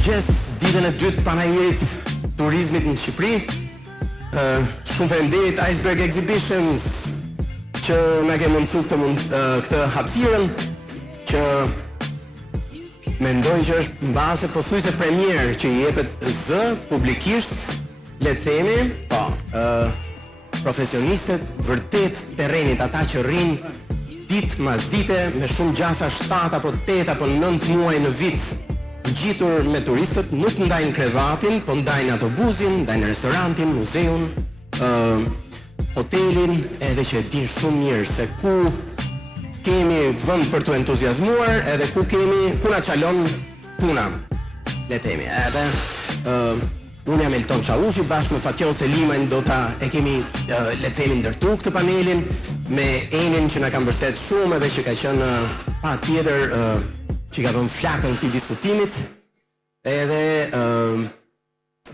Mirëmëngjes, ditën e dytë panajirit turizmit në Shqipëri. Shumë faleminderit Iceberg Exhibitions që na ke mundsuar këtë hapësirën që mendoj që është mbase pothuajse premier që i jepet zë publikisht, le të themi, profesionistët vërtet terrenit, ata që rrinë ditë mas dite me shumë gjasa 7 apo 8 apo 9 muaj në vit, gjitur me turistët, nuk ndajnë krevatin, po ndajnë autobusin, ndajnë restorantin, muzeun, hotelin, edhe që e din shumë mirë se ku kemi vend për të entuziazmuar, edhe ku na çalon puna, le të themi. Edhe unë jam Elton Çavushi bashkë me Fatjon Selimajn do ta e kemi le të themi ndërtu këtë panelin me Enin që na ka mbështetur shumë edhe që ka qenë patjetër që ka dhënë flakën këtij diskutimit, edhe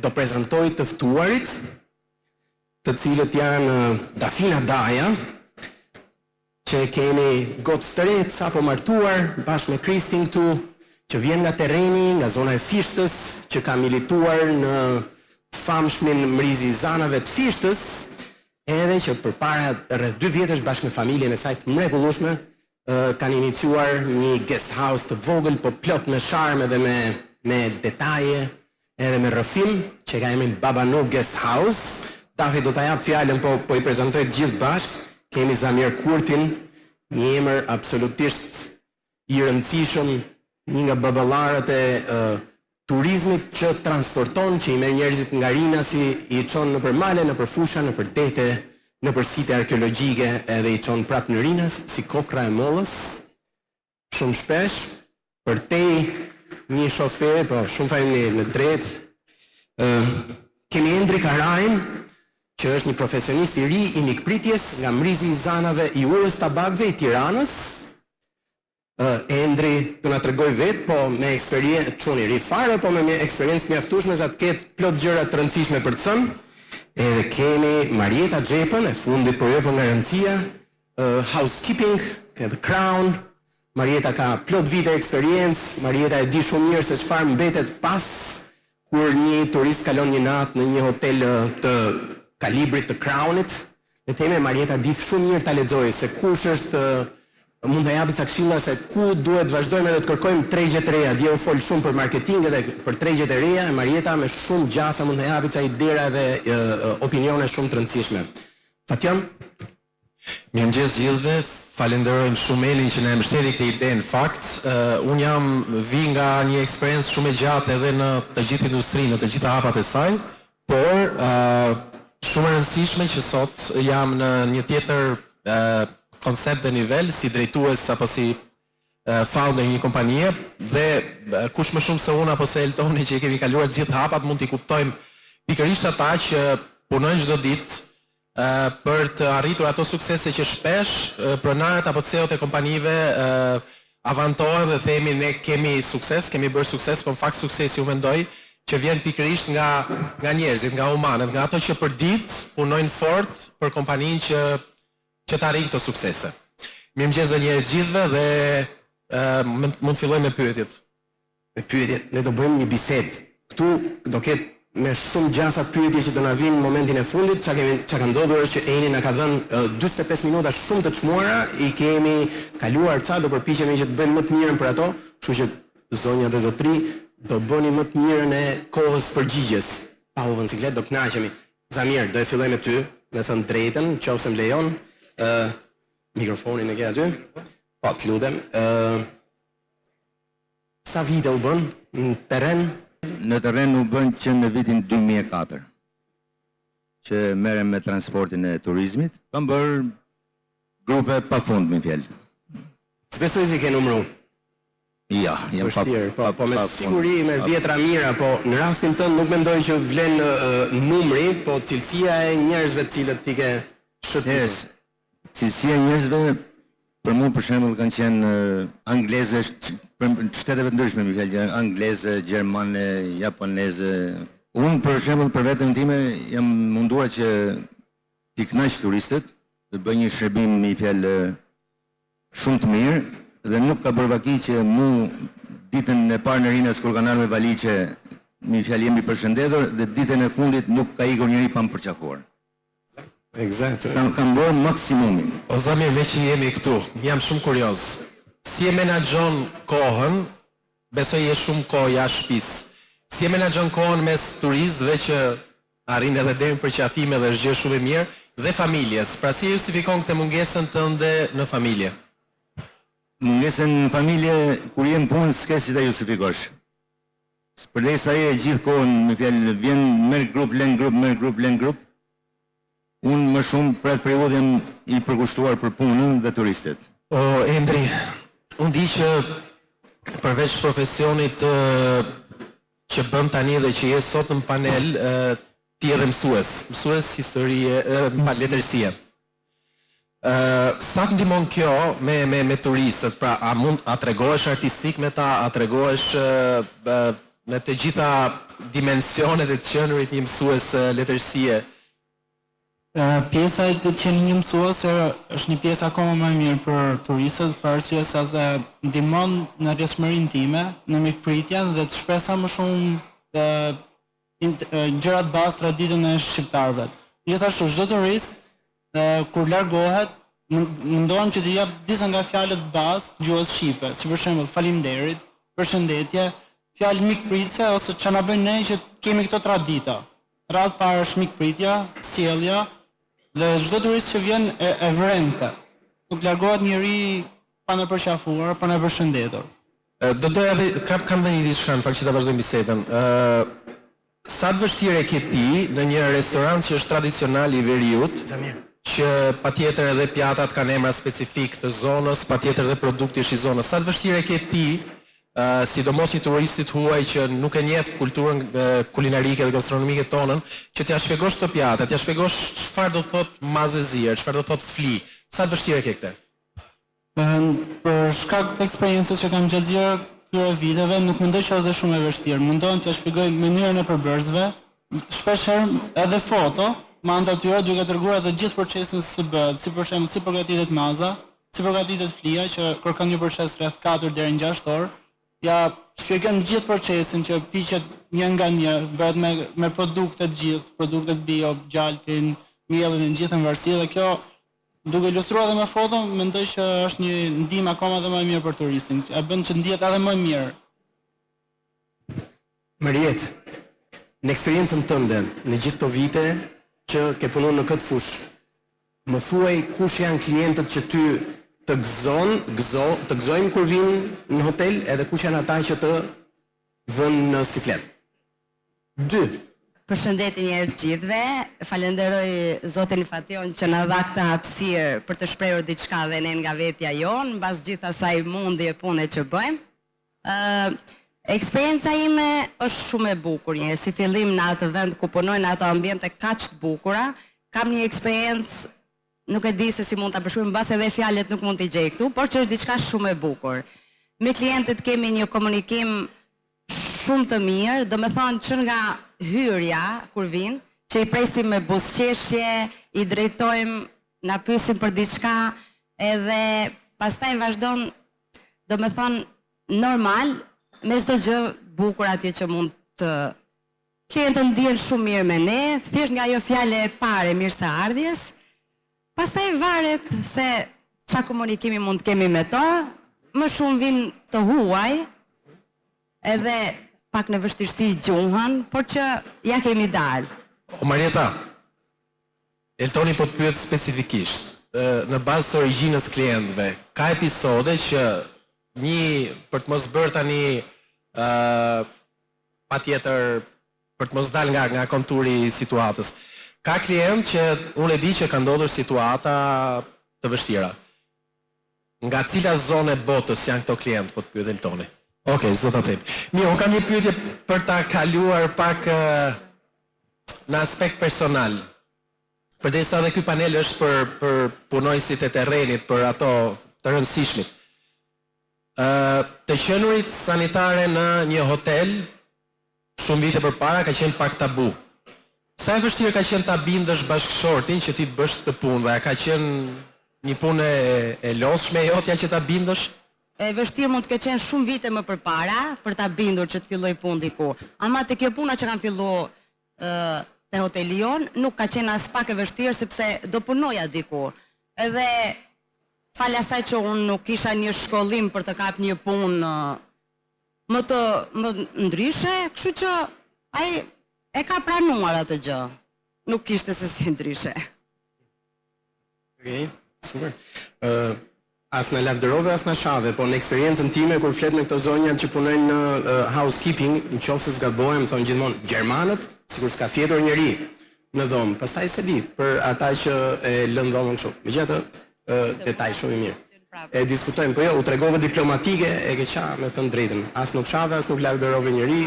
do prezantoj të ftuarit, të cilët janë Dafina Daja, që kemi gocë të re sapo martuar bashkë me Kristin këtu, që vjen nga terreni, nga zona e Fishtës, që ka milituar në të famshmin Mrizi i Zanave të Fishtës, edhe që përpara rreth 2 vjetësh bashkë me familjen e saj të mrekullueshme kanë iniciuar një guest house të vogël, po plot me sharm edhe me detaje, edhe me rrëfim, që ka emrin Babano Guest House. Dafi do ta jap fjalën, po i prezantoj të gjithë bashkë. Kemi Zamir Kurtin, një emër absolutisht i rëndësishëm, një nga baballarët e turizmit që transporton, që i merr njerëzit nga Rinasi, i çon nëpër male, nëpër fusha, nëpër dete, nëpër site arkeologjike, edhe i çon prapë në Rinas, si kokra e mollës. Shumë shpesh, për te një shofer, po shumë faleminderit në drejt. Kemi Endri Karajin, që është një profesionist i ri i mikpritjes nga Mrizi i Zanave i Urës Tabakëve i Tiranës. Endri do na tregoj vetë, po me eksperiencë çuni ri fare, po me eksperiencë mjaftueshme sa të ketë plot gjëra të rëndësishme për të thënë. Edhe kemi Marieta Xhepën, e fundit por jo për nga rëndësia, housekeeping, The Crown. Marieta ka plot vite eksperiencë, Marieta e di shumë mirë se çfarë mbetet pas kur një turist kalon një natë në një hotel të kalibrit të Crownit. Le të themi Marieta di shumë mirë ta lexojë se kush është mund të japë ca këshilla se ku duhet vazhdojmë edhe të kërkojmë tregje të reja. Dje u fol shumë për marketing edhe për tregjet e reja, e Marieta me shumë gjasa mund të japë ca idera dhe opinione shumë të rëndësishme. Fatjon? Mirëmëngjes gjithëve, falenderojmë shumë Elin që na mbështeti këtë ide në fakt. Unë vi nga një eksperiencë shumë e gjatë edhe në të gjithë industrinë, në të gjitha hapat e saj, por shumë e rëndësishme që sot jam në një tjetër koncept dhe nivel, si drejtues apo si founder një kompanie, dhe kush më shumë se unë apo se Eltoni që i kemi kaluar gjithë hapat mund t'i kuptojmë pikërisht ata që punojnë çdo ditë për të arritur ato suksese që shpesh pronarët apo CEO-t e kompanive avantohen dhe themi ne kemi sukses, kemi bërë sukses, por në fakt suksesi u mendoj që vjen pikërisht nga njerëzit, nga humanët, nga ato që për ditë punojnë fort për kompaninë që të arrijnë këto suksese. Mirëmëngjes dhe njerëz gjithëve dhe mund të fillojmë me pyetjet. Me pyetjet, ne do bëjmë një bisedë. Këtu do ketë me shumë gjasa pyetje që do na vinë në momentin e fundit. Çka ka ndodhur është që Eni na ka dhënë 45 minuta shumë të çmuara, i kemi kaluar ca, do përpiqemi që të bëjmë më të mirën për ato, kështu që zonja dhe zotri do bëni më të mirën e kohës përgjigjes. Pa u vënë siklet do kënaqemi. Zamir, do e filloj me ty, me thënë drejtën, nëse më lejon. Mikrofonin e ke aty? Po, të lutem. Sa vite u bën në terren? Në terren u bën që në vitin 2004, që merrem me transportin e turizmit. Kam bërë grupe pafund, me fjalë. Besoj se ke numëru. Ja, jam po me siguri me vjetra mira, po në rastin tënd nuk mendoj që vlen numri, po cilësia e njerëzve të cilët ti ke shëtuar. Cilësia e njerëzve për mua për shembull kanë qenë anglezë, shteteve të ndryshme, me fjalë angleze, gjermane, japoneze. Unë për shembull për veten time jam munduar që t'i kënaq turistët, të bëj një shërbim me fjalë shumë të mirë dhe nuk ka bërë vaki që mu ditën e parë në Rinës kur kanë ardhur me valiqe, një fjalë jemi përshëndetur dhe ditën e fundit nuk ka ikur njëri pa më përqafuar. Exact. Kam bërë maksimumin. O Zamir, me që jemi këtu, jam shumë kurioz. Si e menaxhon kohën, besoj je shumë kohë jashtë shtëpisë. Si e menaxhon kohën mes turistëve që arrin edhe deri në përqafime dhe është gjë shumë e mirë, dhe familjes. Pra si justifikon këtë mungesën tënde në familje? Mungesën në familje, kur jenë punë, s'ke si ta justifikosh. Përderisa je gjithë kohën, me fjalë, vjen merr grup, lën grup. Unë më shumë për atë periudhë jam i përkushtuar për punën dhe turistet. O, Endri, unë di që përveç profesionit që bën tani dhe që je sot në panel, ti edhe mësues historie, letërsie. Sa të ndihmon kjo me turistët, pra a tregohesh artistik me ta, a tregohesh në të gjitha dimensionet e të qenurit një mësues letërsie? Pjesa e të qenë një mësues është një pjesë akoma më e mirë për turistët, për arsye se ndihmon në rrjedhmërinë time, në mikpritjen dhe të shpresa më shumë gjërat bazë traditën e shqiptarëve. Gjithashtu çdo turist kur largohet mundohem që të jap disa nga fjalët bazë të gjuhës shqipe, si për shembull faleminderit, përshëndetje, fjalë mikpritse ose çana bëjnë ne që kemi këto tradita. Radhë parë është mikpritja, sjellja. Dhe çdo turist që vjen e vren këtë. Nuk largohet njëri pa në përqafuar, pa në përshëndetur. Do doja edhe kam dhe një diçka në fakt që ta vazhdojmë bisedën. Sa të vështirë e ke ti në një restorant që është tradicional i Veriut, që patjetër edhe pjatat kanë emra specifik të zonës, patjetër edhe produkti është i zonës. Sa të vështirë e ke ti, sidomos i turistit huaj që nuk e njeh kulturën kulinarike dhe gastronomike tonën, që t'ja shpjegosh të pjatat, t'ja shpjegosh çfarë do thot mazezir, çfarë do thot fli. Sa të vështirë ke këtë? Për shkak të eksperiencës që kam gjatë këtyre viteve, nuk mendoj që është shumë e vështirë. Mundohem t'ja shpjegoj mënyrën e përbërësve, shpeshherë edhe foto, me anë të tyre duke treguar edhe gjithë procesin se bëhet, si për shembull si përgatitet maza, si përgatitet flia që kërkon një proces rreth 4 deri në 6 orë. Ja shpjegon gjithë procesin që piqet një nga një, bëhet me produktet gjithë, produktet bio, gjalpin, mielin, në gjithë në varësi dhe kjo, duke ilustruar edhe me foto, mendoj që është një ndihmë akoma edhe më e mirë për turistin, e bën që ndihet edhe më mirë. Mariet, në eksperiencën tënde, në gjithë këto vite që ke punuar në këtë fushë, më thuaj kush janë klientët që ty të gëzojnë kur vinë në hotel, edhe kush janë ata që të vënë në siklet. 2. Përshëndetje një herë të gjithëve. Falenderoj zotin Fation që na dha këtë hapësirë për të shprehur diçka dhe ne nga vetja jon, mbas gjithë asaj mundi e pune që bëjmë. Eksperienca ime është shumë e bukur një herë, si fillim në atë vend ku punoj në ato ambiente kaq të bukura, kam një eksperiencë. Nuk e di se si mund ta përshkruaj, mbas edhe fjalët nuk mund t'i gjej këtu, por që është diçka shumë e bukur. Me klientët kemi një komunikim shumë të mirë, do me thonë që nga hyrja kur vinë, që i presim me buzëqeshje, i drejtojmë, na pyesim për diçka, edhe pastaj vazhdon, do me thonë normal, me çdo gjë bukur atje që mund të klientët ndihen shumë mirë me ne, thjesht nga ajo fjale e parë mirëseardhjes. Pastaj varet se çfarë komunikimi mund të kemi me to, më shumë vinë të huaj, edhe pak në vështirësi gjuhën, por që ja kemi dalë. O Marieta, Eltoni po të pyet specifikisht, në bazë të origjinës klientëve, ka episode që për të mos bërë tani patjetër për të mos dalë nga konturi i situatës. Ka klient që unë e di që ka ndodhur situata të vështira. Nga cila zonë e botës janë këto klient, po të pyet Eltoni. Okej, s'do ta them. Mirë, unë kam një pyetje për ta kaluar pak në aspekt personal. Përderisa edhe ky panel është për punojësit e terrenit, për ato të rëndësishmit. Të qenurit sanitare në një hotel shumë vite përpara ka qenë pak tabu. Sa e vështirë ka qenë ta bindësh bashkëshortin që ti bësh të punë, dhe ka qenë një punë e lodhshme e jotja që ta bindësh? e vështirë mund të ketë qenë shumë vite më përpara për ta bindur që të filloj punë diku. Ama te kjo puna që kanë filluar te hoteli jon nuk ka qenë as pak e vështirë sepse do punoja diku. Edhe fal asaj që unë nuk kisha një shkollim për të kap një punë më ndryshe, kështu që ai e ka pranuar atë gjë. Nuk kishte se si ndryshe. Okej, super. As në lavdërove, as në shave, po në eksperiencën time, kur flet me këto zonja që punojnë në housekeeping, në qofë se s'gabohem, thonë gjithmonë, Gjermanët, sikur s'ka fjetur njëri në dhomë, pastaj se di, për ata që e lënë dhomën kështu. Megjithatë, detaj shumë i mirë. E diskutojmë, po jo, u tregove diplomatike, e ke qa, me thënë drejtën. As nuk shave, as nuk lavdërove njëri,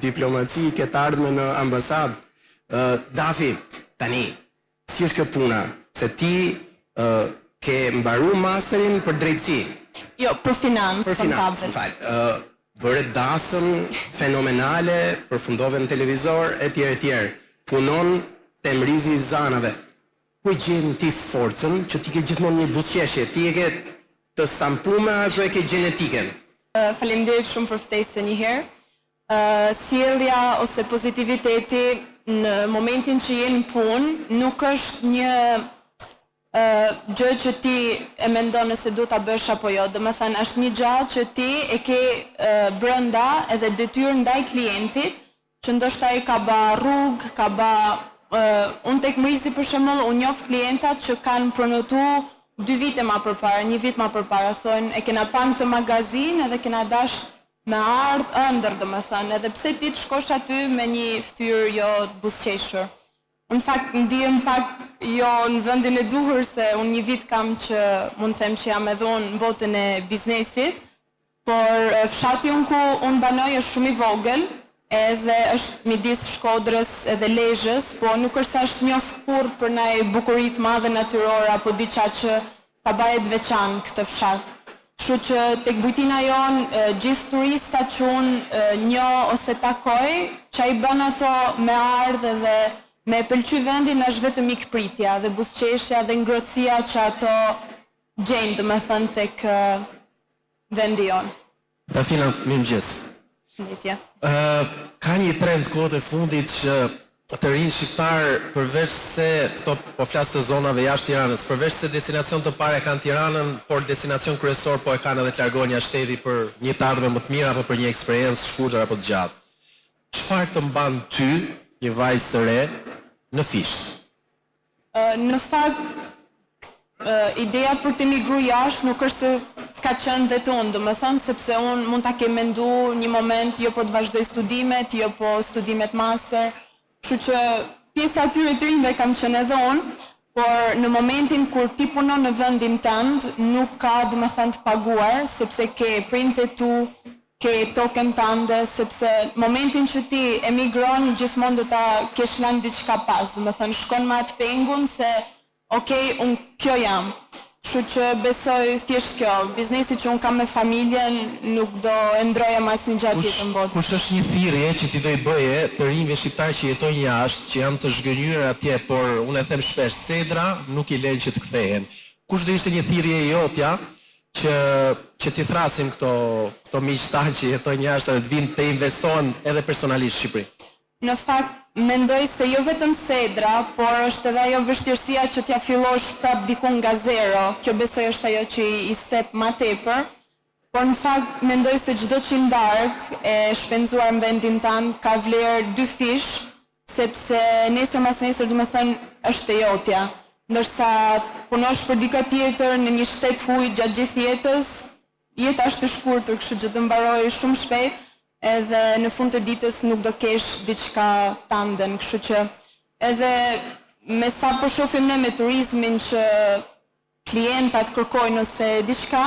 diplomaci, ketë ardhme në ambasadë. Dafi, tani, si është kjo puna? Se ti ke mbaru masterin për drejtësi. Jo, për financë. Për financë, më falë. Bëre dasëm fenomenale, përfundove në televizor, etj. Punon të mrizi zanave. Ku e gjenë ti forcën që ti ke gjithmonë një buzëqeshje? Ti e ke të stampume apo e ke gjenetiken? Faleminderit shumë për ftesën një herë. Sjellja ose pozitiviteti në momentin që je në punë nuk është një gjë që ti e mendon nëse du ta bësh apo jo. Domethënë është një gjë që ti e ke brenda edhe detyrë ndaj klientit, që ndoshta ai ka ba rrugë, ka ba unë tek mrizi për shembull, unë njoh klientat që kanë pronotu 2 vite më përpara, 1 vit më përpara, thonë e kena pa këtë magazin edhe kena dash me ardh ëndër, domethënë, edhe pse ti të shkosh aty me një fytyrë jo të buzëqeshur. Në fakt, ndihem pak jo në vendin e duhur se unë 1 vit kam që mund të them që jam edhe unë në botën e biznesit, por fshati unë ku unë banoj është shumë i vogël, edhe është midis Shkodrës edhe Lezhës, po nuk është se është njoft kurrë për ndaj bukurit madhe natyrore apo diçka që ta bëhet veçantë këtë fshat. Kështu që tek bujtina jonë gjithë turistat që unë njoh ose takoj, që ai bën ato me ardhë dhe me pëlqy vendin është vetëm ikpritja dhe buzëqeshja dhe ngrohtësia që ato gjejnë, domethënë tek vendi jonë. Dafina, mirëmëngjes. Shëndetje. Ka një trend kohët e fundit që të rinj shqiptar përveç se këto po flas të zonave jashtë Tiranës, përveç se destinacion të parë kanë Tiranën, por destinacion kryesor po e kanë edhe të largohen jashtë shtetit për një të ardhme më të mirë apo për një eksperiencë shkurtër apo të gjatë. Çfarë të mban ty, një vajzë të re, në Fisht? Në fakt, ideja për të migru jashtë nuk është se s'ka qenë dhe të unë, domethënë, sepse unë mund ta kem mendu një moment, jo po të vazhdoj studimet, jo po studimet master, kështu që pjesa atyre të rinjve kam qenë edhe unë, por në momentin kur ti punon në vendin tënd, nuk ka domethënë të paguar, sepse ke printet tu, ke token tënde, sepse momentin që ti emigron, gjithmonë do ta kesh lënë diçka pas, domethënë shkon me atë pengun se okej, unë kjo jam. Kështu që besoj thjesht kjo, biznesi që unë kam me familjen nuk do e ndroja mas një gjatë tjetër në botë. Kush është një thirrje që ti do i bëje të rinjve shqiptar që jetojnë jashtë, që janë të zhgënjur atje, por unë e them shpesh, sedra nuk i lejnë që të kthehen. Kush do ishte një thirrje jotja që ti thrasim këto miqtar që jetojnë jashtë dhe të vinë të investohen edhe personalisht në Shqipëri? Në fakt, mendoj se jo vetëm sedra, por është edhe ajo vështirësia që t'ja fillosh prap diku nga zero. Kjo besoj është ajo që i sep ma tepër. Por në fakt, mendoj se çdo qindark e shpenzuar në vendin tanë ka vlerë 2 fish, sepse nesër mas nesër domethënë është e jotja. Ndërsa punosh për dikë tjetër në një shtet huj gjatë gjithë jetës, jeta është e shkurtër, kështu që të mbaroj shumë shpejt. Edhe në fund të ditës nuk do kesh diçka tanden, kështu që edhe me sa po shohim ne me turizmin që klientat kërkojnë ose diçka,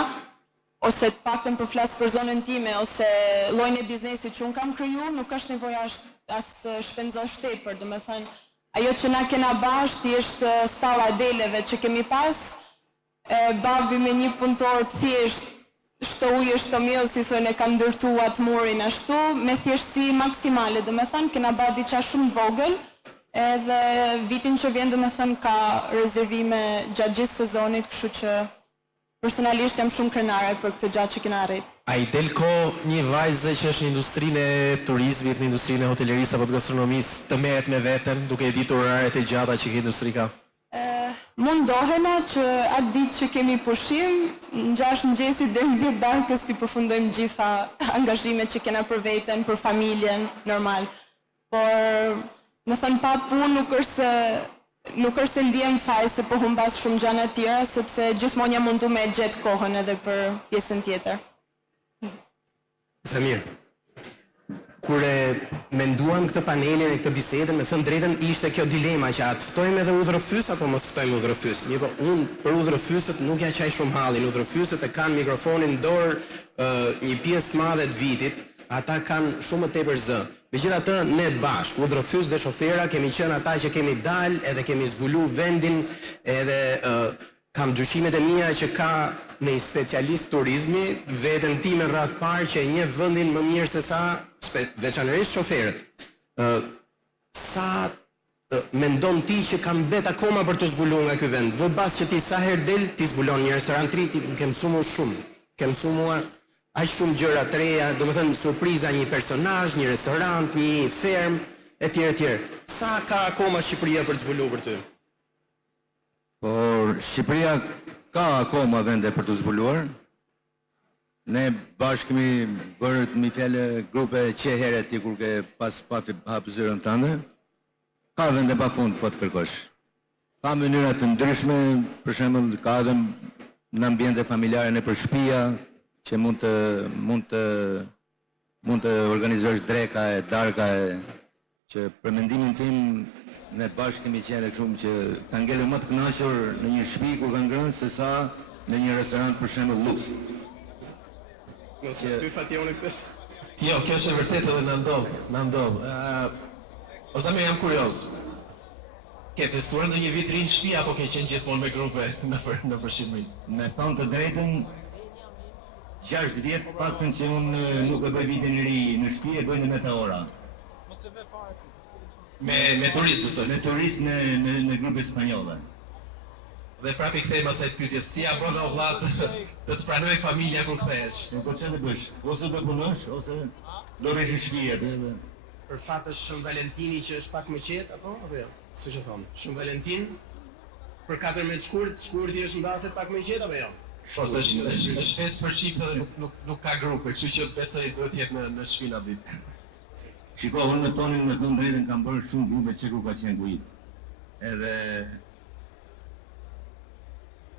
ose të paktën për flas për zonën time ose llojin e biznesit që un kam kriju, nuk është nevoja as shpenzosh tepër, domethënë ajo që na kena bash thjesht stalla deleve që kemi pas, babi me një punëtor të thjesht shto ujë, shto miell, si thënë, e ka ndërtu atë murin ashtu, me thjeshtësi maksimale, domethënë, kena bërë diçka shumë vogël, edhe vitin që vjen domethënë ka rezervime gjatë gjithë sezonit, kështu që personalisht jam shumë krenare për këtë gjatë që kena arrit. A i del ko një vajzë që është në industrinë e turizmit, në industrinë e hotellerisë apo të gastronomisë, të merret me veten duke e ditur oraret e gjata që kjo industri ka? Mundohena që atë ditë që kemi pushim, në 6 mëngjesit deri në 10 darkës ti përfundojmë gjitha angazhimet që kena për veten, për familjen, normal. Por, më thënë pa punë nuk është se ndihem faj se po humbas shumë gjëra të tjera, sepse gjithmonë jam mundu me gjetë kohën edhe për pjesën tjetër. Samir, kur e menduam këtë panelin e këtë bisedën, me thënë drejtën ishte kjo dilema që a të ftojmë edhe udhërëfys apo mos ftojmë udhërëfys. Një po unë për udhërëfysët nuk ja qaj shumë hallin. Udhërëfysët e kanë mikrofonin në dorë një pjesë të madhe të vitit, ata kanë shumë më tepër zë. Megjithatë ne bashkë, udhërëfys dhe shofera, kemi qenë ata që kemi dalë edhe kemi zbulu vendin edhe kam dyshimet e mia që ka në një specialist turizmi, veten time rreth parë që e njeh vendin më mirë se sa veçanërisht shoferët. Sa mendon ti që kam bet akoma për të zbuluar nga ky vend? Vë bas që ti sa herë del ti zbulon një restorant tri, ti ke mësuar shumë. Ke mësuar aq shumë gjëra të reja, domethënë surpriza një personazh, një restorant, një ferm, etj etj. Sa ka akoma Shqipëria për të zbuluar për ty? Por Shqipëria ka akoma vende për të zbuluar. Ne bashkë kemi bërë të mi fjallë grupe që herë ti kur ke pas hapë zyrën tënde. Ka vende pa fund po të kërkosh. Ka mënyra të ndryshme, për shembull ka edhe në ambiente familjare në për shtëpia që mund të organizosh dreka e darka e që për mendimin tim ne bashkë kemi qenë kështu që ka ngelur më të kënaqur në një shtëpi kur kanë ngrënë se sa në një restorant për shembull luks. Nëse ty Fatione këtë? Jo, kjo është e vërtetë edhe na ndodh. O Samir, jam kurioz. Ke festuar ndonjë vit ri në shtëpi apo ke qenë gjithmonë me grupe në Shqipëri? Me thonë të drejtën, 6 vjet paktën që unë nuk e bëj vitin e ri në shtëpi, e bëj në Meteora. Me turist besoj. Me turist në grupe spanjolle. Dhe prapë i kthejmë asaj pyetjes, si ja bën o vlla të të pranoj familja kur kthehesh? Nuk po çfarë bësh? Ose do punosh ose do rresh në shtëpi atë. Për fat është Shën Valentini që është pak më qetë apo jo? Si që thonë, Shën Valentin për 14 shkurti është mbase pak më qetë apo jo? Ose është festë për çifte dhe nuk ka grupe, kështu që besoj duhet të jetë në shtëpi na ditë. Shiko, unë me Tonin me thënë drejtën kam bërë shumë grupe që kur ka qenë kujt. Edhe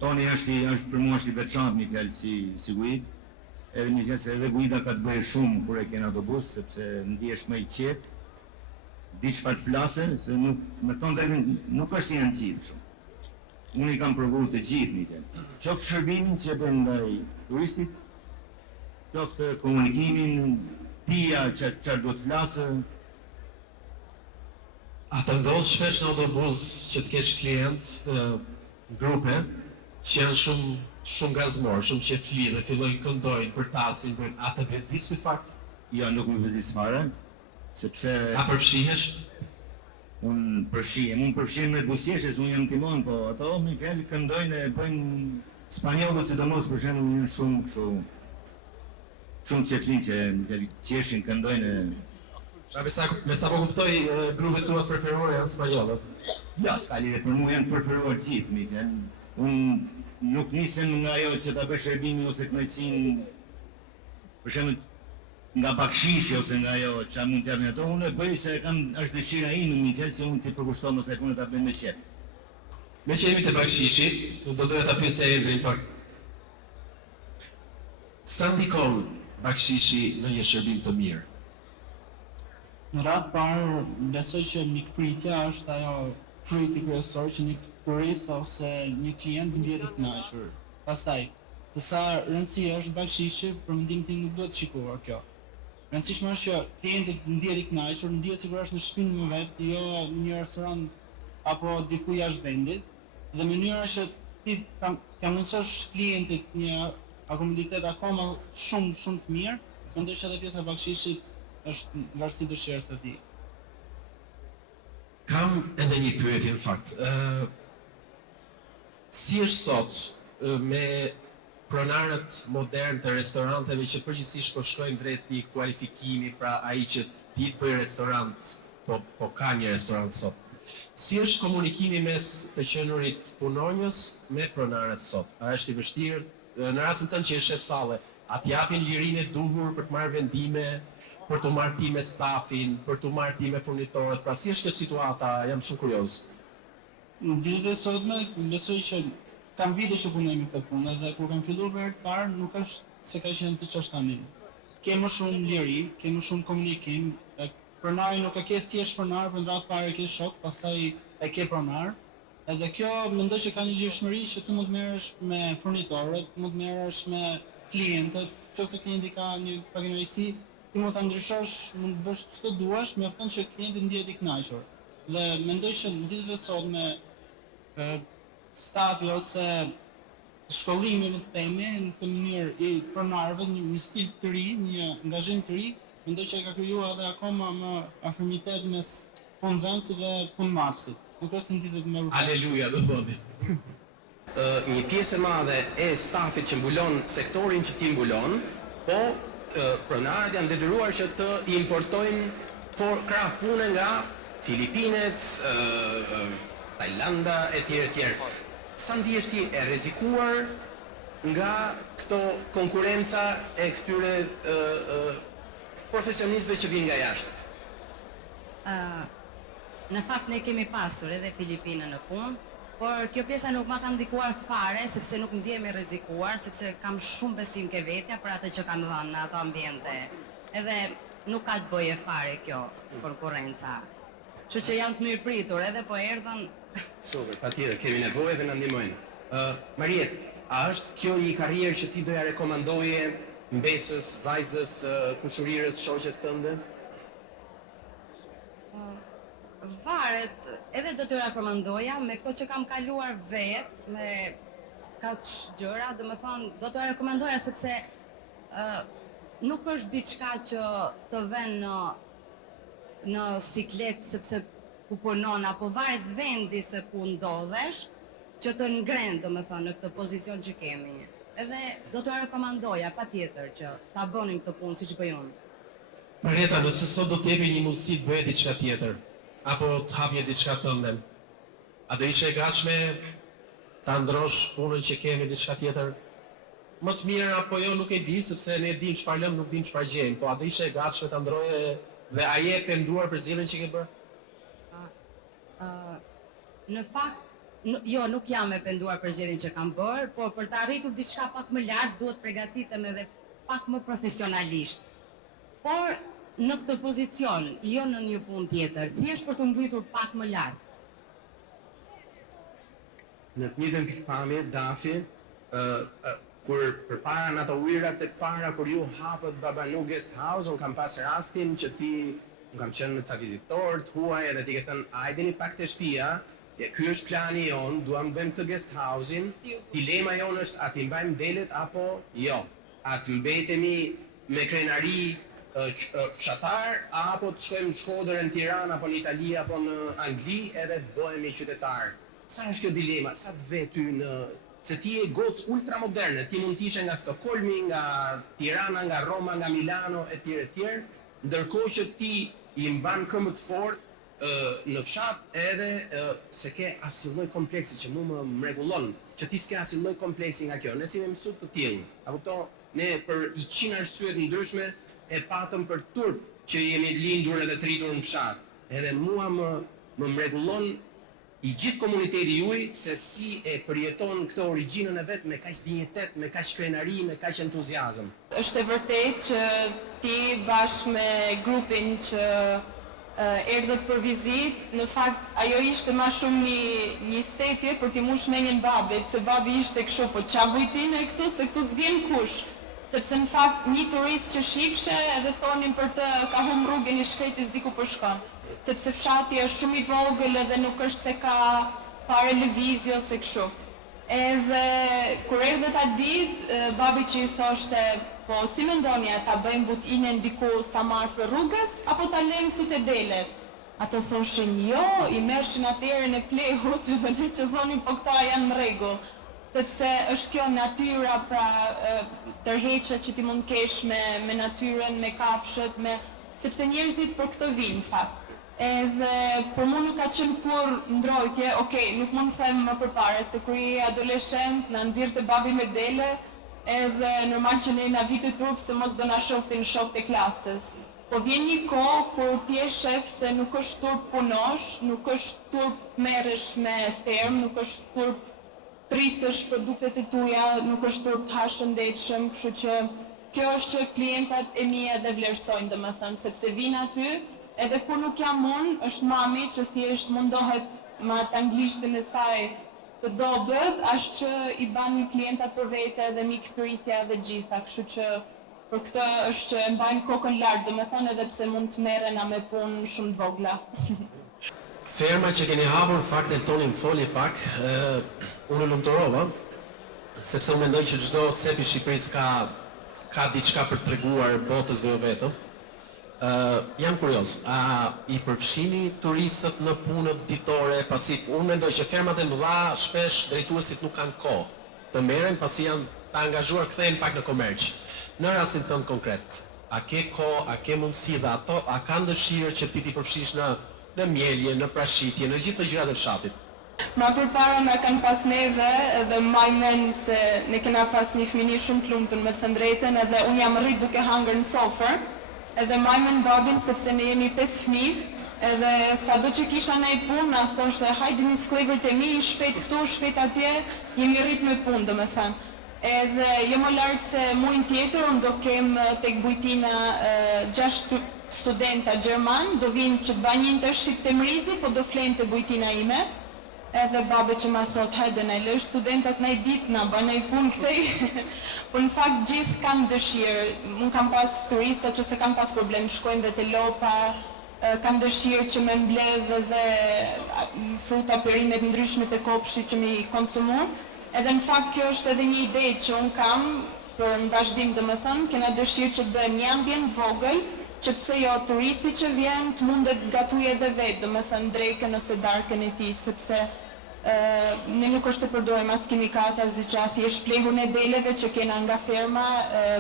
Toni është për mua është i veçantë një fjalë si kujt. Edhe një fjalë se edhe kujta ka të bëjë shumë kur e ke në autobus, sepse ndihesh më i qetë. Di çfarë të flasë, se nuk me thënë drejtën nuk është si janë gjithë kështu. Unë i kam provuar të gjithë një fjalë. Qoftë shërbimin që bën ndaj turistit, qoftë komunikimin, tia çfarë do të flasë. A të ndodh shpesh në autobus që të kesh klient, grupe, që janë shumë gazmor, shumë qefli dhe fillojnë këndojnë, përtasin, a të bezdis ky fakt? Jo, nuk më bezdis fare, sepse A përfshihesh? unë përfshihem me buzëqeshjes, unë jam timon, po ato me fjalë këndojnë e bëjnë spanjollët sidomos për shembull janë shumë qeflin që në qeshin këndojnë. Pra me sa po kuptoj, grupet tuat preferuar janë spanjollët. Ja, s'ka lidhje, për mua janë preferuar gjithë, Mikel. Unë nuk nisem nga ajo që ta bësh shërbimin ose kënaqësinë, për shembull nga bakshishi ose nga ajo që mund të japin ato, unë e bëj se është dëshira ime, Mikel, se unë ti përkushtoj mos e punë ta bëj me qef. Me që jemi të bakshishi, do doja ta pyes se Endrin pak. Sa ndikon bakshishi në një shërbim të mirë? Në radhë parë, besoj që mikpritja është ajo fryti kryesor që një turist ose një klient ndihet i kënaqur. Pastaj, se sa rëndësi është bakshishi, për mendimin tim nuk duhet shikuar kjo. Rëndësishme është që klienti ndihet i kënaqur, ndihet sigurisht në shtëpinë e vet, jo në një restorant apo diku jashtë vendit. Dhe mënyra që ti ta mundësosh klientit një akomoditet akoma shumë të mirë, mendoj që edhe pjesa e bakshishit është varësi dëshirës së tij. Kam edhe një pyetje në fakt. Si është sot me pronarët modern të restoranteve që përgjithsisht po shkojnë drejt një kualifikimi, pra ai që ti bëj restorant, po ka një restorant sot. Si është komunikimi mes të qenurit punonjës me pronarët sot? A është i vështirë? Në rastin tënd që je shef salle, a t'japin lirinë e duhur për të marrë vendime, për të marrë time stafin, për të marrë time furnitorët? Pra si është kjo situata? Jam shumë kurioz. Në ditët e sotme, besoj që kam vite që punoj me këtë punë dhe kur kam filluar për herë të parë nuk është se ka qenë siç është tani. Ke më shumë liri, ke më shumë komunikim, pronari nuk e ke thjesht pronar, për ndratë parë e ke shok, pastaj e ke pronar. Edhe kjo mendoj që ka një lirshmëri që ti mund të merresh me furnitorët, mund të merresh me klientët, nëse klienti ka një paganësi, ti mund ta ndryshosh, mund të bësh ç'të duash, mjafton që klienti ndihet i kënaqur. Dhe mendoj që në ditët e sotme stafi ose shkollimi më të themi në këtë mënyrë i pronarëve, një stil të ri, një angazhim të ri, mendoj që e ka krijuar edhe akoma më afërmitet mes punëdhënësit dhe punëmarrësit. Nuk është në ditët më rrugë. Aleluja, do thoni. Një pjesë e madhe e stafit që mbulon sektorin që ti mbulon, po pronarët janë detyruar që të importojnë krah pune nga Filipinet, Tajlanda, etj. Sa ndihesh ti e rrezikuar nga këto konkurenca e këtyre profesionistëve që vinë nga jashtë? Në fakt ne kemi pasur edhe Filipina në punë, por kjo pjesa nuk ma ka ndikuar fare, sepse nuk ndihemi rrezikuar, sepse kam shumë besim ke vetja për atë që kam dhënë në ato ambiente. Edhe nuk ka të bëje fare kjo konkurrenca. Kështu që janë të mirëpritur, edhe po erdhën. Super, patjetër, kemi nevojë dhe na ndihmojnë. Mariet, a është kjo një karrierë që ti doja rekomandoje mbesës, vajzës, kushërirës, shoqes tënde? Varet, edhe do të rekomandoja me këto që kam kaluar vetë, me kaq gjëra, domethënë do të rekomandoja sepse nuk është diçka që të vën në siklet sepse ku punon, apo varet vendi se ku ndodhesh, që të ngren domethënë në këtë pozicion që kemi. Edhe do të rekomandoja patjetër që ta bënim këtë punë siç bëj unë. Marieta, nëse sot do t'jepi një mundësi të bëje diçka tjetër, apo të hapje diçka tënde, a do ishe e gatshme ta ndrosh punën që kemi diçka tjetër? Më të mirë apo jo, nuk e di, sepse ne dim çfarë lëm, nuk dim çfarë gjejmë, po a do ishe e gatshme ta ndroje dhe a je penduar për zgjedhjen që ke bërë? Në fakt, jo, nuk jam e penduar për zgjedhjen që kam bërë, por për të arritur diçka pak më lart duhet përgatitem edhe pak më profesionalisht. Por në këtë pozicion, jo në një punë tjetër, thjesht për të ngritur pak më lart. Në të njëjtën pikpamje, Dafi, kur përpara në ato ujërat e para, kur ju hapët Babanu Guest House, unë kam pas rastin që ti, unë kam qenë me ca vizitor të huaj edhe ti ke thënë, hajdeni pak të shtëpia, ky është plani jon, duam bëjmë të guest house-in, dilema jon është a ti mbajmë delet apo jo, a të mbetemi me krenari fshatar, apo të shkojmë në Shkodër, në Tiranë, apo në Itali, apo në Angli, edhe të bëhemi qytetar. Sa është kjo dilema, sa të ve ty në... Se ti e gocë ultramoderne, ti mund t'ishe nga Stockholmi, nga Tirana, nga Roma, nga Milano, etj. Ndërkohë që ti i mban këmbët fort në fshat edhe se ke asnjë lloj kompleksi që mu më mregullon, që ti s'ke asnjë lloj kompleksi nga kjo. Ne si me mësues të tillë, apo këto ne për 100 arsye të ndryshme e patëm për turp që jemi lindur edhe të rritur në fshat. Edhe mua më mregullon i gjithë komuniteti juaj se si e përjeton këtë origjinën e vet me kaq dinjitet, me kaq krenari, me kaq entuziazëm. Është e vërtetë që ti bashkë me grupin që erdhët për vizitë, në fakt ajo ishte më shumë një stepje për t'i mush menjen babit, se babi ishte kështu, po ç'a bëj ti në këtë, se këtu s'vjen kush. Sepse në fakt një turist që shifshe edhe thonin për të ka humb rrugën i shkretit s'di ku po shkon. Sepse fshati është shumë i vogël edhe nuk është se ka fare lëvizje ose kështu. Edhe kur erdhët atë ditë, babi që i thoshte, po si mendoni ta bëjmë butinen diku sa marrë rrugës apo ta lejmë këtu te delet? Ato thoshin jo, i merrshin atëherën e plehut dhe ne që thonin po këta janë në rregull. sepse është kjo natyra, pra tërheqja që ti mund kesh me natyrën, me kafshët, sepse njerëzit për këtë vinë, fakt. Edhe për mu nuk ka qenë kur ndrojtje, nuk mund të them më përpare, se kur je adoleshent, na nxirrte babi me dele, edhe normal që ne na vitë turp se mos do na shohin shokët e klasës. Po vjen një kohë kur ti je shef se nuk është turp punosh, nuk është turp merresh me fermë, nuk është turp trisësh produktet e tuja, nuk është turp të hash shëndetshëm, kështu që kjo është që klientat e mi edhe vlerësojnë, domethënë, sepse vinë aty. Edhe kur nuk jam unë, është mami që thjesht mundohet me atë anglishtin e saj të dobët, ashtë që i bani klientat për vete dhe mikpëritja dhe gjitha, kështu që për këtë është që e mbajnë kokën lartë, domethënë edhe pse mund të merrena me punë shumë të vogla. Ferma që keni hapur, në fakt Eltoni më foli pak, unë lumturova, sepse unë mendoj që çdo cep i Shqipërisë ka diçka për treguar botës dhe jo vetëm. Jam kurios, a i përfshini turistët në punët ditore, pasi unë mendoj që fermat e mëdha shpesh drejtuesit nuk kanë kohë të merren, pasi janë të angazhuar kthehen pak në komerç. Në rastin tënd konkret, a ke kohë, a ke mundësi dhe ato, a kanë dëshirë që ti përfshish në mjelje, në prashitje, në gjithë të gjërat e fshatit? Ma përpara na kanë pas neve edhe maj mend se ne kena pas një fëmijë shumë të lumtur me të thënë drejtën, edhe unë jam rrit duke hangër në sofër. Edhe majmen babin sepse ne jemi 5 fëmijë, edhe sado që kisha ndaj punë, na thoshte hajde një sklevërt e mi, shpejt këtu, shpejt atje, jemi rrit me punë, domethënë. Edhe jo më larg se muajin tjetër unë do kem tek bujtina 6 studenta gjerman, do vinë që të bëjnë një internship te Mrizi, po do flenë te bujtina ime. Edhe babe që ma thot, hajde na lësh studentat na i ditë, na bëj i punë kthej. Po në fakt gjithë kanë dëshirë. Unë kam pas turista që se kanë pas problem, shkojnë dhe te lopa, kanë dëshirë që me mbledh edhe fruta, perimet ndryshme të kopshit që mi konsumon. Edhe në fakt kjo është edhe një ide që unë kam për në vazhdim, domethënë, kena dëshirë që të bëjmë një ambient vogël, që pse jo turisti që vjen të mundet gatuj edhe vetë, domethënë drekën ose darkën e tij, sepse ne nuk është të përdojmë as kimikata, as diçka, thjesht plehun e deleve që kena nga ferma,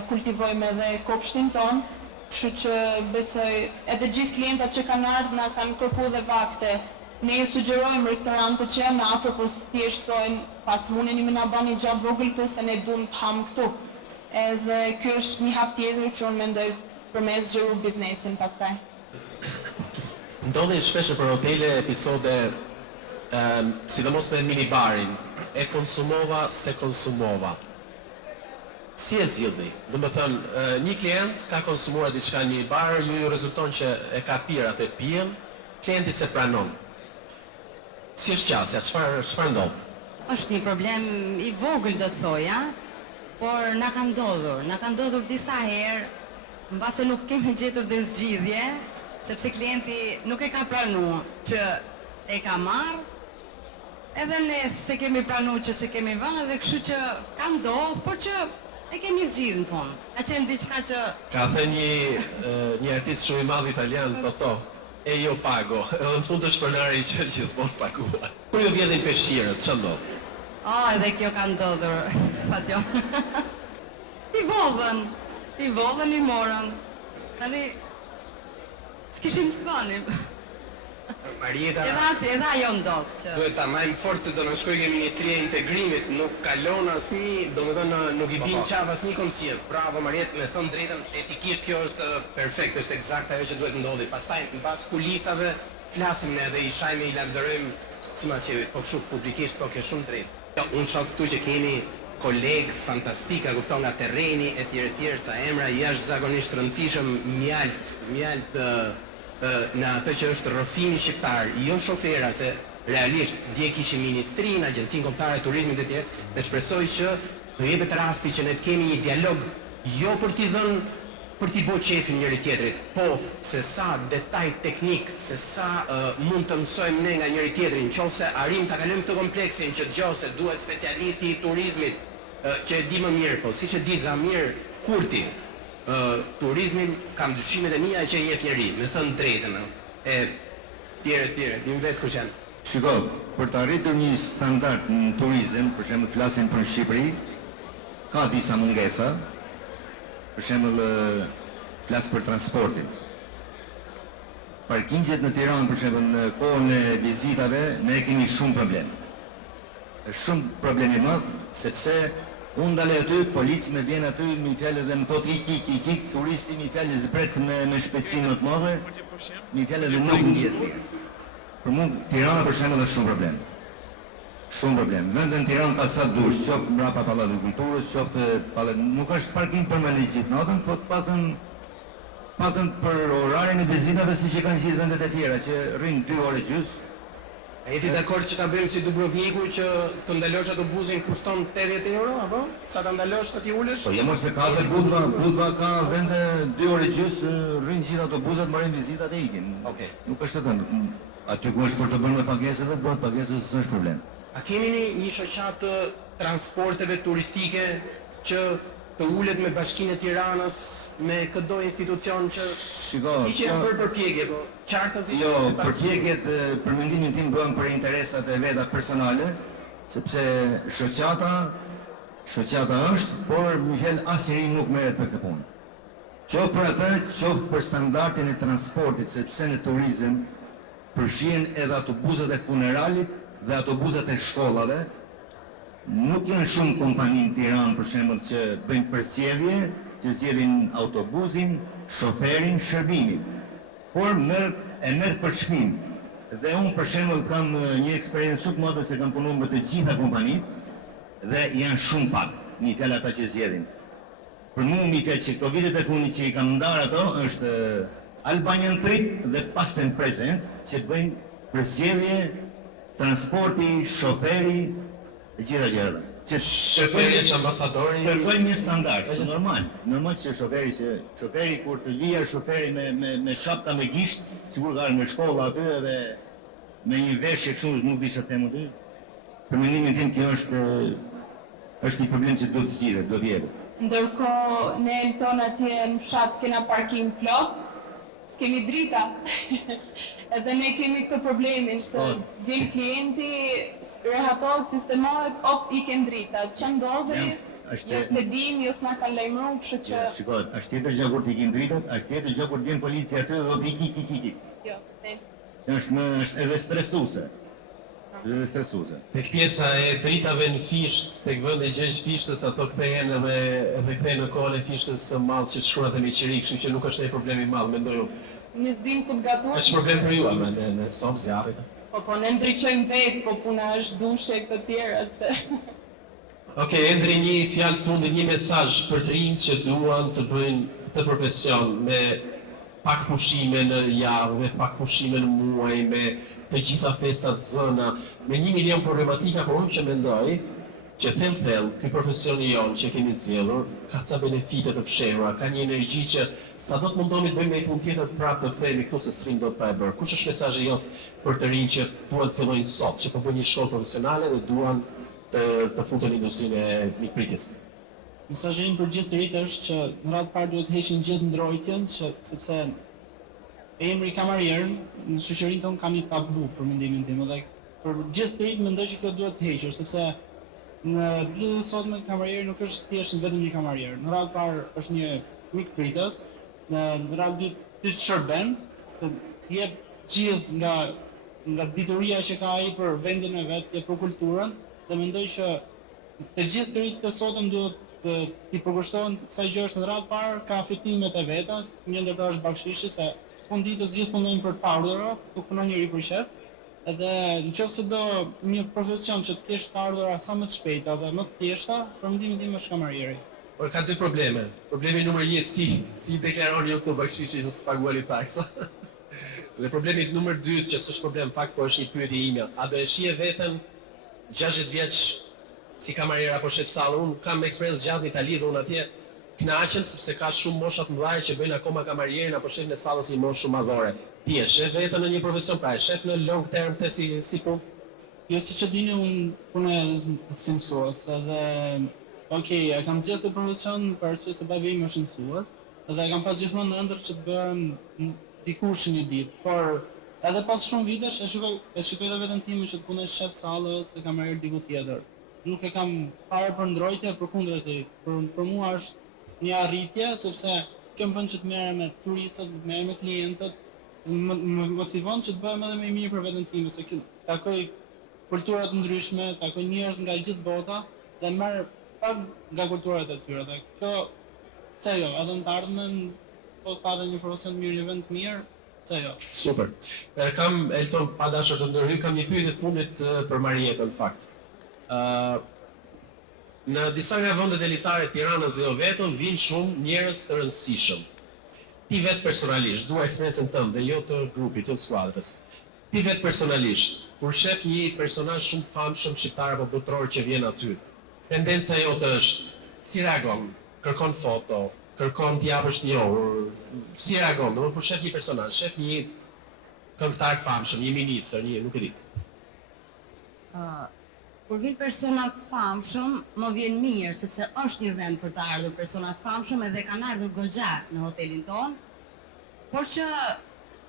kultivojmë edhe kopshtin ton, kështu që besoj edhe gjithë klientat që kanë ardhur na kanë kërkuar dhe vakte. Ne ju sugjerojmë restorante që janë afër, po thjesht thonë pas mundeni më na bani gjatë vogël këtu se ne duam të ham këtu. Edhe ky është një hap tjetër që unë mendoj përmes zgjeru biznesin pastaj. Ndodhin shpesh për hotele episode, sidomos me minibarin, e konsumova se konsumova. Si e zgjidhni? Do të thënë, një klient ka konsumuar diçka në një bar, ju rezulton që e ka pirë atë pijen, klienti se pranon. Si është qasja? Çfarë ndodh? Është një problem i vogël do të thoja, por na ka ndodhur disa herë, mbase nuk kemi gjetur dhe zgjidhje, sepse klienti nuk e ka pranuar që e ka marrë, edhe ne se kemi pranuar që se kemi vënë, dhe kështu që ka ndodhur, por që e kemi zgjidhur në fund. Ka qenë diçka që Ka thënë një artist shumë i madh italian, Totò, e io pago, edhe në fund është pronari që gjithmonë paguar. Kur ju vjedhin peshqirët, ç'a ndodh? edhe kjo ka ndodhur, Fatjo. I vodhën, i morën. Tani, s'kishim s'banim. Marieta, Edhe ajo ndodh që... duhet ta majmë fort se do në shkoj ke Ministria e Integrimit, nuk kalon asnjë, domethënë nuk i bin qaf asnjë komisie. Bravo Marieta, me thënë drejtën, etikisht kjo është perfekt, është eksakt ajo që duhet ndodhi. Pastaj mbas kulisave flasim ne dhe i shajmë i largërojmë si ma qevi, po kështu publikisht po ke shumë drejtë. Unë shoh këtu që keni kolegë fantastika, kupton nga terreni e tjerë, ca emra jashtëzakonisht rëndësishëm, mjalt në atë që është rrëfimi shqiptar, jo shofera, se realisht dje kishim ministrinë, Agjencinë Kombëtare e Turizmit e tjerë, dhe shpresoj që do jepet rasti që ne të kemi një dialog jo për t'i dhënë për t'i bo qefin njëri tjetrit, po se sa detaj teknik, se sa mund të mësojmë ne nga njëri tjetrin, qofse arrim ta kalojmë këtë kompleksin që dëgjoj se duhet specialisti i turizmit që e di më mirë, po siç e di Zamir Kurti, turizmin kam dyshimet e mia që e njeh njëri, me thënë drejtën, e tjerë, dim vetë kush janë. Shiko, për të arritur një standard në turizm, për shembull flasim për Shqipëri, ka disa mungesa, për shembull flas për transportin. Parkingjet në Tiranë, për shembull, në kohën e vizitave, ne kemi shumë problem. Është shumë problem i madh, sepse unë dalej aty, polici më vjen aty, më fjalë dhe më thotë ik, turisti më fjalë zbret me shpejtësi më të madhe, më fjalë dhe nuk ngjitet mirë. Për mua Tirana për shembull është shumë problem. Shumë problem. Vendi në Tiranë ka sa dush, qoftë mbrapa Pallatit të Kulturës, qoftë nuk është parking permanent gjithë natën, po të pakën për orarin e vizitave siç e kanë gjithë vendet e tjera që rrin 2 orë gjys. A jeti dakord që ta bëjmë si Dubrovniku që të ndalosh autobusin kushton 80 euro, apo? Sa ta ndalosh sa ti ulesh? Po jemi se ka dhe Budva ka vende 2 orë gjys, rrin gjithë autobusat, marrin vizitat e ikin. Okej. Nuk është të aty ku është për të bërë me pagesë dhe bëhet pagesë s'është problem. A kemi një shoqat të transporteve turistike që të ulet me Bashkinë e Tiranës, me çdo institucion që Shiko, i që janë bërë përpjekje, po qartësi. Jo, përpjekjet për mendimin tim bëhen për interesat e veta personale, sepse shoqata është, por më fjalë asnjëri nuk merret për këtë punë. Qoftë për atë, qoftë për standardin e transportit, sepse në turizëm përfshihen edhe autobuset e funeralit dhe autobuset e shkollave. Nuk janë shumë kompani në Tiranë për shembull që bëjnë përsëdhje, që zgjedhin autobusin, shoferin, shërbimin. Por merr për çmim. Dhe unë për shembull kam një eksperiencë shumë të madhe se kam punuar me të gjitha kompanitë dhe janë shumë pak, një fjalë ata që zgjedhin. Për mua një fjalë që këto vitet e fundit që i kam ndarë ato është Albanian Trip dhe Past and Present që bëjnë përsëdhje, transporti, shoferi, e gjitha gjërat. Që Shoferi që ambasadori kërkojnë një standard, është normal që shoferi kur të vija shoferi me shapka me gisht, sigur ka në shkollë aty edhe me një veshje kështu nuk di çfarë them aty. Për mendimin tim kjo është një problem që duhet të zgjidhet, duhet të jepet. Ndërkohë ne Elton atje në fshat kena parkim plot, s'kemi drita. Edhe ne kemi këtë problemin se gjen klienti rehatohet, sistemohet, i ken drita. Që ndodhi? Jo se dim, jo s'na kanë lajmëruar, kështu që Shikoj, është tjetër gjë kur t'i kin dritat, është tjetër gjë kur vjen policia aty dhe do t'i ik. jo, ne. Është edhe stresuese. Tek pjesa e dritave në fisht, tek vendi gjegjë fishtës, ato kthehen edhe kthehen në kohën e fishtës së madh që shkruan te miqëri, kështu që nuk është një problem i madh, mendoj unë. Ne s'dim ku të gatuar. Është problem për ju, në sop zjarrit. Po ne ndriçojmë vetë, po puna është dushe këtë tjerat se. Okej, Endri, një fjalë fundi, një mesazh për të rinjt që duan të bëjnë këtë profesion me pak pushime në javë, me pak pushime në muaj, me të gjitha festat zëna, me 1 milion problematika, por unë që mendoj që thellë, ky profesion i jonë që kemi zgjedhur, ka ca benefite të fshehura, ka një energji që sa do të mundoni të bëjmë një punë tjetër prapë të kthehemi këtu se s'rrim dot pa e bërë. Kush është mesazhi jot për të rinj që duan të fillojnë sot, që po bëjnë një shkollë profesionale dhe duan të futen në industrinë e mikpritjes? Mesazhi im për gjithë të rinjtë është që në radhë parë duhet heqin gjithë ndrojtjen, sepse emri kamarier në shoqërinë tonë ka një tabu për mendimin tim, dhe për gjithë të rinjtë mendoj që kjo duhet hequr, sepse në ditën e sotme kamarieri nuk është thjesht vetëm një kamarier. Në radhë parë është një mikpritës, në radhë dytë shërben, të jep gjithë nga dituria që ka ai për vendin e vet, për kulturën, dhe mendoj që të gjithë të rinjtë të sotëm duhet t'i përkushtohen kësaj gjë. Në radhë parë ka fitimet e veta, një ndër to është bakshishi, se funditës gjithë punojnë për të ardhurë, tu punon njëri për shef. Edhe nëse do një profesion që të kesh të ardhura sa më të shpejta dhe më të thjeshta, për mendimin tim është kamarieri. Por ka 2 probleme. Problemi numër 1 si deklaroni ju këtu bakshishi se s'paguani taksa. Dhe problemi numër 2 që s'është problem fakt, por është një pyetje ime. A do e shije veten 60 vjeç si kamarier apo shef sallë? Unë kam eksperiencë gjatë në Itali dhe unë atje kënaqen sepse ka shumë mosha të mëdha që bëjnë akoma kamarierin apo shef në sallën si moshë shumë madhore. Ti e shef vetën në një profesion, pra e shef në long term të si punë? Jo, siç e dini, unë punoj si mësues, edhe e kam zgjedhur këtë profesion për arsye se babai im është mësues, edhe kam pas gjithmonë në ëndër që të bëhem dikush një ditë, por Edhe pas shumë vitesh e shikoj të veten time që të punoj shef sallë ose kam marrë diku tjetër. Nuk e kam fare për ndrojtje, përkundërzi. Për mua është një arritje sepse kem vënë që të merrem me turistët, të merrem me klientët, më motivon që të bëhem edhe më i mirë për veten time, se takoj kultura të ndryshme, takoj njerëz nga gjithë bota dhe marr pak nga kulturat e tyre. Dhe kjo pse jo, edhe në të ardhmen po të pa dhe një profesion të mirë, një vend të mirë, pse jo. Super. Kam Elton, pa dashur të ndërhyj, kam një pyetje të fundit për Marietën në fakt. Në disa nga vendet elitare të Tiranës dhe jo vetëm vinë shumë njerëz të rëndësishëm. Ti vetë personalisht, dua eksperiencën tënde dhe jo të grupit, jo të skuadrës. Ti vetë personalisht, kur shef një personazh shumë të famshëm shqiptar apo botror që vjen aty, tendenca jote është si reagon, kërkon foto, kërkon t'i japësh njohur, si reagon, domethënë kur shef një personazh, shef një këngëtar të famshëm, një ministër, një nuk e di. Kur vin persona të famshëm, më vjen mirë, sepse është një vend për të ardhur persona të famshëm edhe kanë ardhur goxha në hotelin ton, por që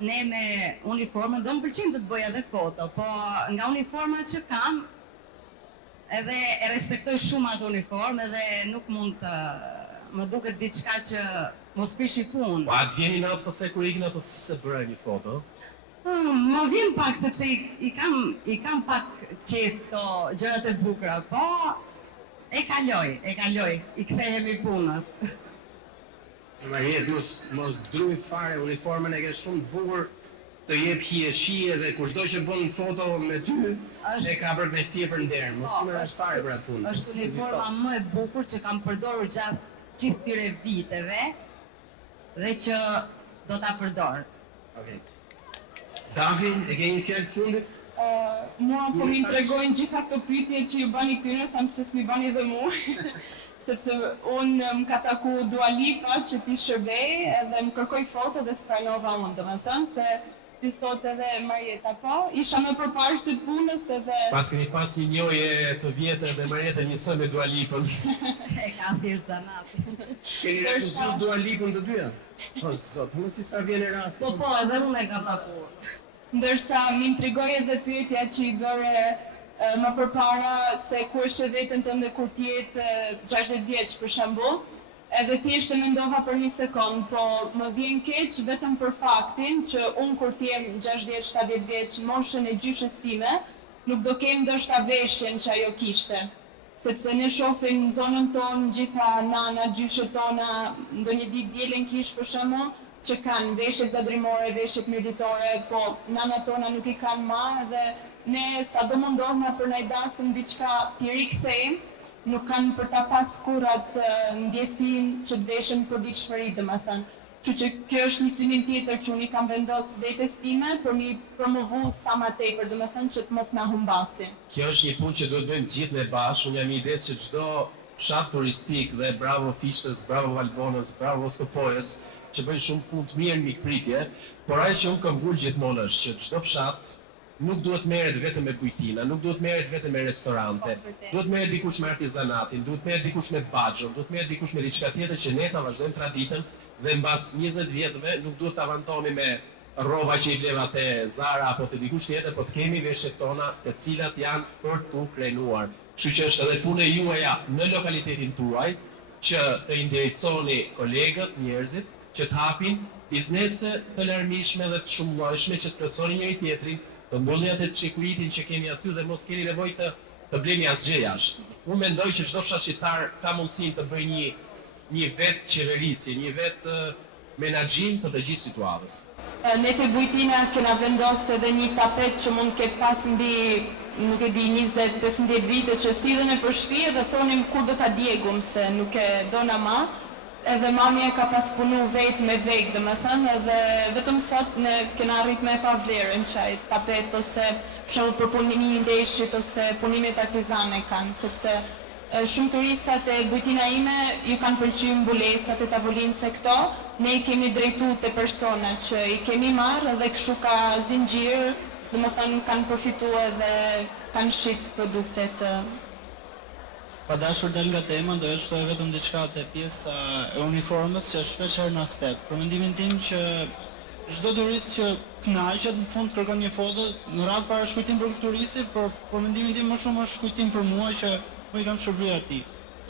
ne me uniformën do më pëlqen të bëj edhe foto, po nga uniforma që kam, edhe e respektoj shumë atë uniformë edhe nuk mund të më duket diçka që mos pishi punë. Po atë vjeni natë pëse kur ikin ato si se bëre një foto? Më vjen pak sepse i kam pak qef këto gjërat e bukura, po e kaloj, i kthehemi punës. Mariet, mos druj fare, uniformën e ke shumë të bukur, të jep hije dhe kushdo që bën foto me ty, e ka përgjegjësi për nder, mos kemë rashtare për atë punë. Është uniforma më e bukur që kam përdorur gjatë gjithë këtyre viteve dhe që do ta përdor. Okej. Davi, e ke një fjalë të fundit? Mua po mi tregojnë gjitha këto pyetje që ju bani këtyre, tham pse s'mi bani dhe mua. Sepse unë më ka taku Dua Lipa që ti shërbej edhe më kërkoj foto dhe s'pranova unë, domethënë se si thot edhe Marieta, po, isha më përparësi të punës edhe Pas keni pas një njohje të vjetër dhe Marieta njësoj me Dua Lipën. E ka thjesht zanat. Keni refuzuar Dua Lipën të dyja? O zot, më si sa vjen rasti. Po, edhe unë e kam takuar. ndërsa më intrigoi edhe pyetja që i bëre më përpara se ku është vetën tënde kur ti jetë 60 vjeç për shembull. Edhe thjesht e mendova për një sekond, po më vjen keq vetëm për faktin që unë kur ti jem 60-70 vjeç moshën e gjyshës time, nuk do kem ndoshta veshjen që ajo kishte. Sepse ne shohim në zonën tonë gjitha nana, gjyshët tona, ndonjë ditë dielën kish për shembull, që kanë veshjet zadrimore, veshjet mirditore, po nana tona nuk i kanë ma dhe ne sa do mundohna për najdasëm diçka t'i rikthejmë, nuk kanë për ta pas kur atë ndjesin që të veshen për ditëshmëri, domethënë. Kështu që kjo është një synim tjetër që unë i kam vendos vetes time për mi promovu sa më tepër, domethënë që të mos na humbasi. Kjo është një punë që duhet bëjmë gjithë ne bashkë. Unë jam i idesë që çdo fshat turistik dhe bravo Fishtës, bravo Valbonës, bravo Stopojës, që bëjnë shumë punë të mirë në mikpritje, por ajo që unë kam ngul gjithmonë është që çdo fshat nuk duhet merret vetëm me bujtina, nuk duhet merret vetëm me restorante. Duhet merret dikush me artizanatin, duhet merret dikush me baxhën, duhet merret dikush me diçka tjetër që ne ta vazhdojmë traditën dhe mbas 20 vjetëve nuk duhet ta vantohemi me rroba që i bleva te Zara apo te dikush tjetër, po të kemi veshjet tona, të cilat janë për tu krenuar. Kështu që është edhe punë juaja në lokalitetin tuaj që të indiriçoni kolegët, njerëzit që të hapin biznese të larmishme dhe të shumëllojshme që të plotësoni njëri tjetrin, të mbyllni atë shikuritin që keni aty dhe mos keni nevojë të bleni asgjë jashtë. Unë mendoj që çdo fshat shqiptar ka mundësinë të bëjë një vetë qeverisje, një vetë menaxhim të gjithë situatës. Ne te bujtina kena vendosur edhe një tapet që mund të ketë pas mbi, nuk e di, 20-15 vite që sillen për shtëpi dhe thonim kur do ta djegum se nuk e dona më. Edhe mami e ka pas punu vetë me vek, domethënë, edhe vetëm sot ne kena arrit me pa vlerën qaj tapet ose për shembull për punimin e ndeshit ose punimet artizane kanë, sepse shumë turistat e bujtina ime ju kanë pëlqyer mbulesat e tavolinës se këto, ne i kemi drejtu te persona që i kemi marrë edhe kështu ka zinxhir, domethënë kanë përfituar dhe kanë shit produktet. Pa dashur dal nga tema, do e shtoj vetëm diçka te pjesa e uniformës që shpesh herë na step. Për mendimin tim që çdo turist që kënaqet në fund kërkon një foto, në radhë para shkujtim për turistit, por mendimin tim më shumë është shkujtim për mua që më i kam shërbyer atij.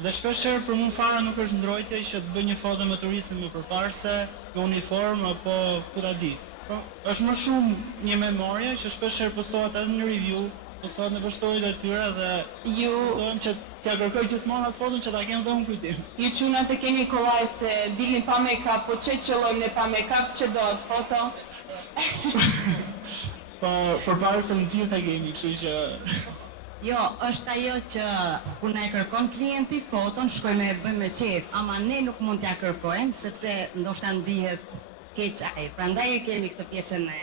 Dhe shpeshherë për mua fare nuk është ndrojtje që të bëj një foto me turistin më përparse, me uniform apo ku ta di. Po, është më shumë një memorie që shpeshherë postohet edhe në review, postohet në storyt e tyre dhe dohem që t'ja kërkoj gjithmonë atë foton që ta kem dhe unë kujtim. Ju çunat e keni kollaj se dilni pa make-up, po që qëllojmë pa make-up, që do atë foto? Përpara se në gjithë e kemi, kështu që... Jo, është ajo që kur na e kërkon klienti foton, shkojmë e bëjmë me qef, ama ne nuk mund t'ja kërkojmë, sepse ndoshta ndihet keq ai. Prandaj e kemi këtë pjesën e...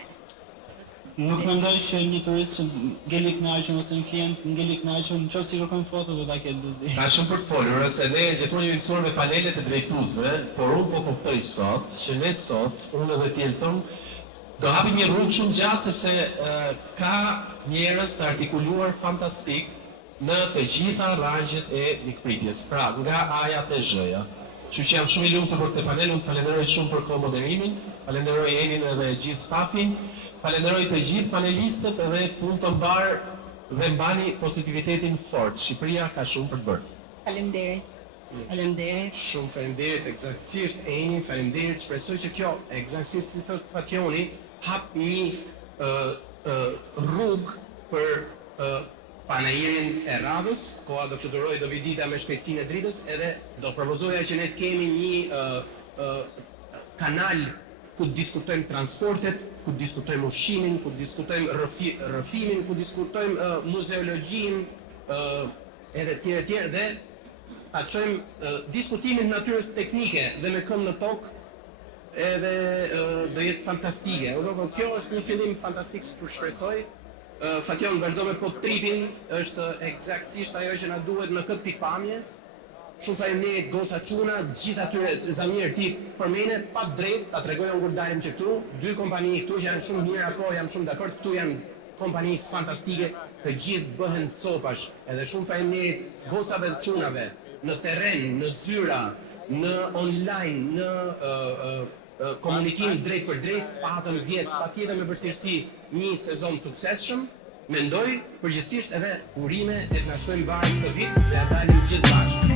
Nuk mendoj që një turist që ngel i kënaqur ose një klient ngel i kënaqur, nëse si kërkon foto do ta ketë dëzdi. Ka shumë për të folur, se ne gjithmonë jemi mësuar me panelet e drejtuesve, por unë po kuptoj sot që ne sot, unë edhe Tilton, do hapim një rrugë shumë gjatë sepse ka njerëz të artikuluar fantastik në të gjitha rangjet e mikpritjes. Pra, nga A-ja te Z-ja. Kështu që jam shumë i lumtur për këtë panel, unë falenderoj shumë për komoderimin, falenderoj Enin edhe gjithë stafin, falenderoj të gjithë panelistët edhe punë të mbar dhe mbani pozitivitetin fort. Shqipëria ka shumë për të bërë. Faleminderit. Faleminderit. Shumë faleminderit, eksaktësisht Enin, faleminderit. Shpresoj që kjo eksaktësisht si thotë Pationi hap një rrugë për panairin e radhës, koha do fluturoj, do vi dita me shpejtësinë e dritës, edhe do propozoja që ne të kemi një kanal ku diskutojmë transportet, ku diskutojmë ushqimin, ku diskutojmë rrëfimin, ku diskutojmë muzeologjin, edhe tjerë, dhe ta çojmë diskutimin natyrës teknike dhe me këmbë në tokë, edhe do jetë fantastike. Kjo është një fillim fantastik që shpresoj. Fakion, vazhdo me po tripin, është eksaktësisht ajo që na duhet në këtë pikpamje. Shumë faleminderit goca çuna, gjithë atyre zamierë ti përmene pa drejt, ta tregoj unë kur dalim që këtu, dy kompani këtu që janë shumë mira, po jam shumë dakord, këtu janë kompani fantastike, të gjithë bëhen copash, edhe shumë faleminderit gocave të çunave, në terren, në zyra, në online, në komunikim drejt për drejt, patëm vjetë, patjetër me vështirësi një sezon suksesshëm, mendoj përgjithsisht edhe urime e të na shkojmë varg këtë vit dhe dalim gjithë bashkë.